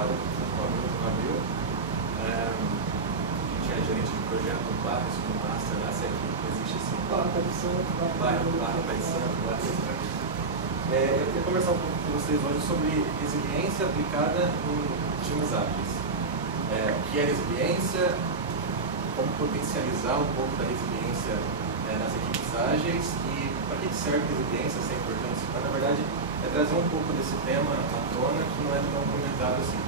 trabalho junto com a Bruno no Abril. A gente é gerente de projeto Barra School Master, essa equipe existe assim. Barra Pai de Santo, eu queria conversar um pouco com vocês hoje sobre resiliência aplicada em times ágeis. O que é resiliência, como potencializar um pouco da resiliência nas equipes ágeis e para que serve resiliência, se é importante. Mas, na verdade, é trazer um pouco desse tema à tona que não é tão comentado assim.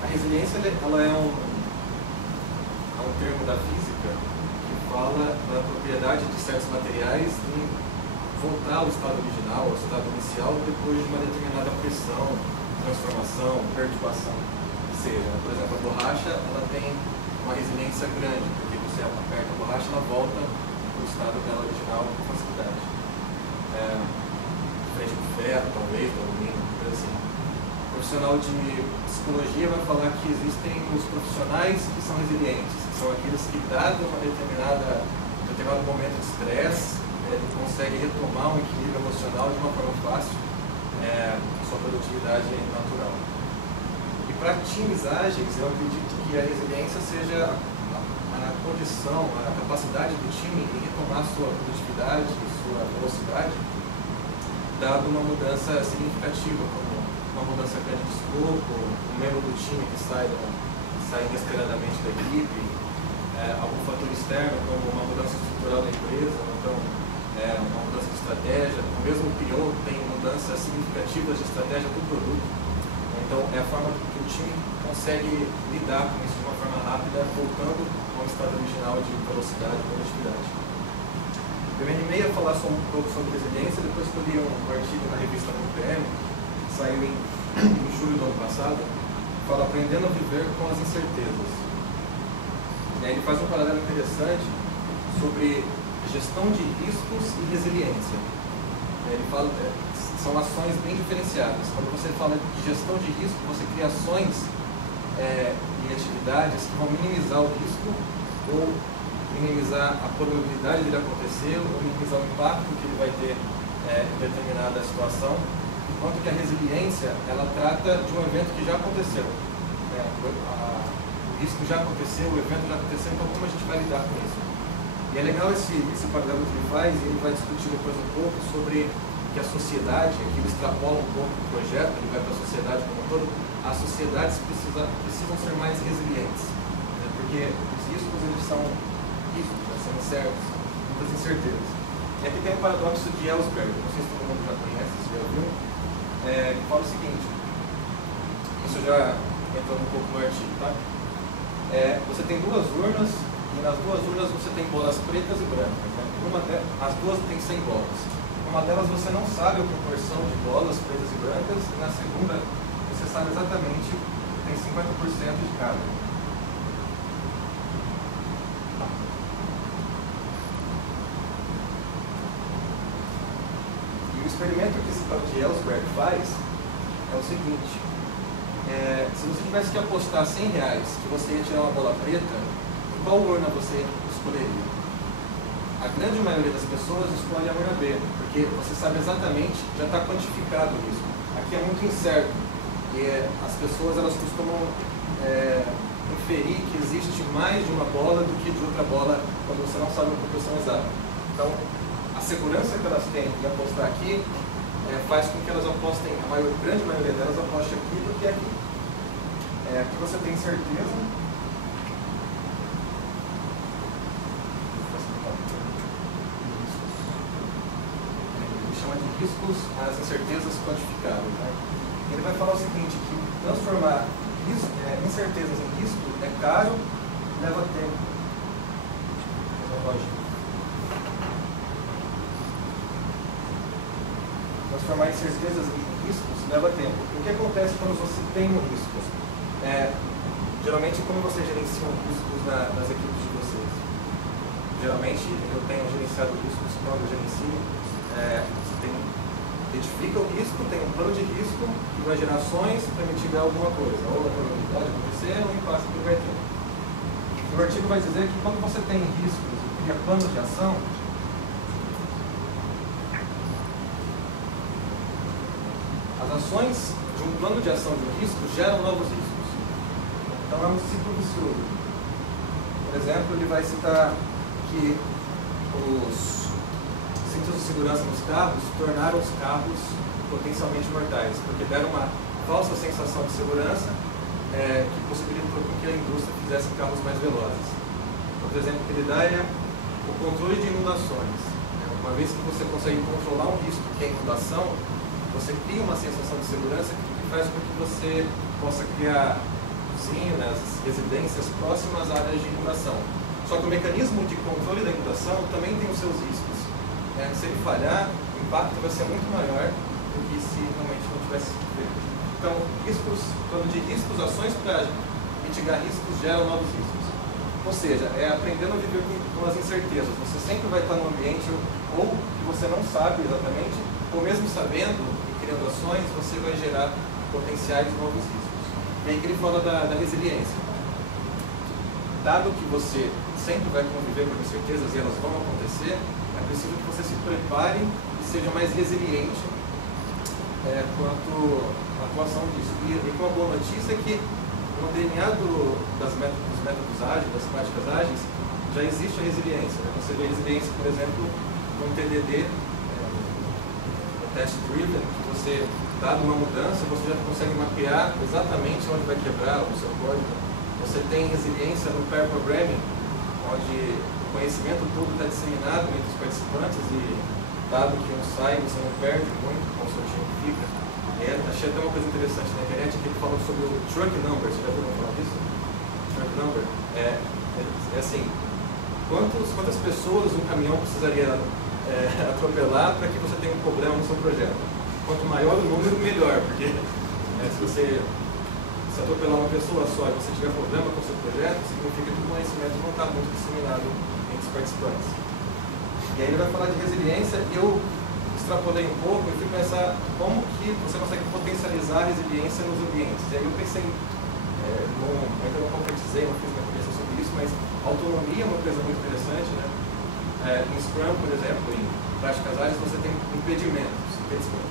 A resiliência ela é um termo da física que fala da propriedade de certos materiais em voltar ao estado original, ao estado inicial, depois de uma determinada pressão, transformação, perturbação. Ou seja, por exemplo, a borracha ela tem uma resiliência grande, porque você aperta a borracha, ela volta para o estado dela original com facilidade. Diferente do ferro, talvez, do alumínio, coisa assim. O profissional de psicologia vai falar que existem os profissionais que são resilientes, que são aqueles que, dado um determinado momento de estresse, ele consegue retomar um equilíbrio emocional de uma forma fácil, com sua produtividade natural. E para times ágeis, eu acredito que a resiliência seja a condição, a capacidade do time em retomar sua produtividade, sua velocidade, dado uma mudança significativa, como uma mudança grande de escopo, um membro do time que sai inesperadamente da equipe, algum fator externo, como uma mudança estrutural da empresa, então uma mudança de estratégia. O mesmo PO tem mudanças significativas de estratégia do produto. Então, é a forma que o time consegue lidar com isso de uma forma rápida, voltando ao estado original de velocidade e produtividade. Eu me animei a falar um pouco sobre resiliência, depois que eu li um artigo na revista UPM, que saiu em julho do ano passado, que fala Aprendendo a Viver com as Incertezas. E aí ele faz um paralelo interessante sobre gestão de riscos e resiliência. Ele fala, são ações bem diferenciadas. Quando você fala de gestão de risco, você cria ações e atividades que vão minimizar o risco ou minimizar a probabilidade dele acontecer ou minimizar o impacto que ele vai ter em determinada situação, enquanto que a resiliência, ela trata de um evento que já aconteceu. O risco já aconteceu, o evento já aconteceu, então como a gente vai lidar com isso? E é legal esse paralelo que ele faz, e ele vai discutir depois um pouco sobre que a sociedade, aqui ele extrapola um pouco o projeto, ele vai para a sociedade como um todo, as sociedades precisam ser mais resilientes, né? Porque os riscos eles são riscos, são incertos, muitas incertezas. E aqui tem um paradoxo de Ellsberg, não sei se todo mundo já conhece, se já viu, que fala o seguinte, isso já entrando um pouco no artigo, tá? Você tem duas urnas, e nas duas urnas você tem bolas pretas e brancas. Né? As duas têm 100 bolas. Uma delas você não sabe a proporção de bolas pretas e brancas, e na segunda você sabe exatamente que tem 50% de cada. E o experimento que esse tal de Ellsberg faz é o seguinte: se você tivesse que apostar R$100 que você ia tirar uma bola preta, qual urna você escolheria? A grande maioria das pessoas escolhe a urna B, porque você sabe exatamente, já está quantificado o risco. Aqui é muito incerto, e as pessoas elas costumam inferir que existe mais de uma bola do que de outra bola quando você não sabe a proporção exata. Então, a segurança que elas têm de apostar aqui faz com que elas apostem, a grande maioria delas aposte aqui do que aqui. Aqui você tem certeza. De riscos às incertezas quantificáveis. Né? Ele vai falar o seguinte, que transformar incertezas em risco é caro e leva tempo. Transformar incertezas em riscos leva tempo. O que acontece quando você tem um risco? Geralmente, como você gerencia riscos nas equipes de vocês? Geralmente, eu tenho gerenciado riscos quando eu gerencio. Você identifica o risco, tem um plano de risco que vai gerar ações para mitigar alguma coisa, ou a probabilidade de acontecer, ou o impacto que vai ter. O artigo vai dizer que quando você tem riscos e cria planos de ação, As ações de um plano de ação de um risco geram novos riscos. Então é um ciclo vicioso. Por exemplo, ele vai citar que os cintos de segurança nos carros tornaram os carros potencialmente mortais, porque deram uma falsa sensação de segurança que possibilitou que a indústria fizesse carros mais velozes. Outro exemplo que ele dá é o controle de inundações. Uma vez que você consegue controlar um risco que é a inundação, você cria uma sensação de segurança que faz com que você possa criar usinas, residências próximas a áreas de inundação. Só que o mecanismo de controle da inundação também tem os seus riscos. Se ele falhar, o impacto vai ser muito maior do que se realmente não tivesse sido feito. Então, plano de riscos, ações para mitigar riscos geram novos riscos. Ou seja, é aprendendo a viver com as incertezas. Você sempre vai estar num ambiente ou que você não sabe exatamente, ou mesmo sabendo e criando ações, você vai gerar potenciais novos riscos. E aí que ele fala da resiliência. Dado que você sempre vai conviver com incertezas e elas vão acontecer, é preciso que você se prepare e seja mais resiliente quanto à atuação disso. E uma boa notícia é que no DNA dos métodos ágeis, das práticas ágeis, já existe a resiliência. Você vê a resiliência, por exemplo, no TDD, no Test Driven, que você, dado uma mudança, você já consegue mapear exatamente onde vai quebrar o seu código. Você tem resiliência no pair programming, onde o conhecimento todo está disseminado entre os participantes e, dado que um sai, você não perde muito com o seu time que fica. Achei até uma coisa interessante na internet que ele falou sobre o truck number. Você já ouviu falar disso? Truck number é assim, quantas pessoas um caminhão precisaria atropelar para que você tenha um problema no seu projeto? Quanto maior o número, melhor, porque se você atropelar uma pessoa só e você tiver problema com o seu projeto, significa que o conhecimento não está muito disseminado entre os participantes. E aí ele vai falar de resiliência e eu extrapolei um pouco e fui pensar como que você consegue potencializar a resiliência nos ambientes. E aí eu pensei, ainda não concretizei, não fiz minha cabeça sobre isso, mas autonomia é uma coisa muito interessante, né? Em Scrum, por exemplo, em práticas ágeis, você tem impedimentos.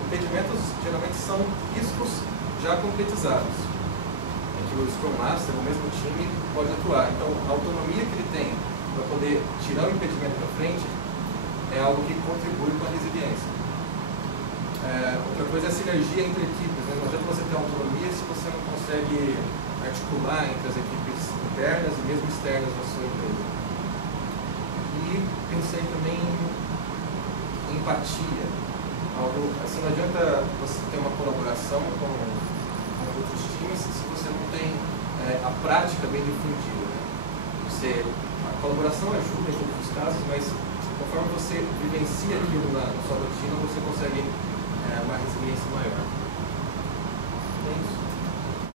Impedimentos geralmente são riscos já concretizados, em que o Scrum Master, o mesmo time, pode atuar. Então, a autonomia que ele tem para poder tirar o impedimento para frente é algo que contribui com a resiliência. Outra coisa é a sinergia entre equipes. Não adianta você ter autonomia se você não consegue articular entre as equipes internas e mesmo externas da sua empresa. E pensei também em empatia. Assim, não adianta você ter uma colaboração com outros times se você não tem a prática bem difundida. A colaboração ajuda em todos os casos, mas conforme você vivencia aquilo na sua rotina, você consegue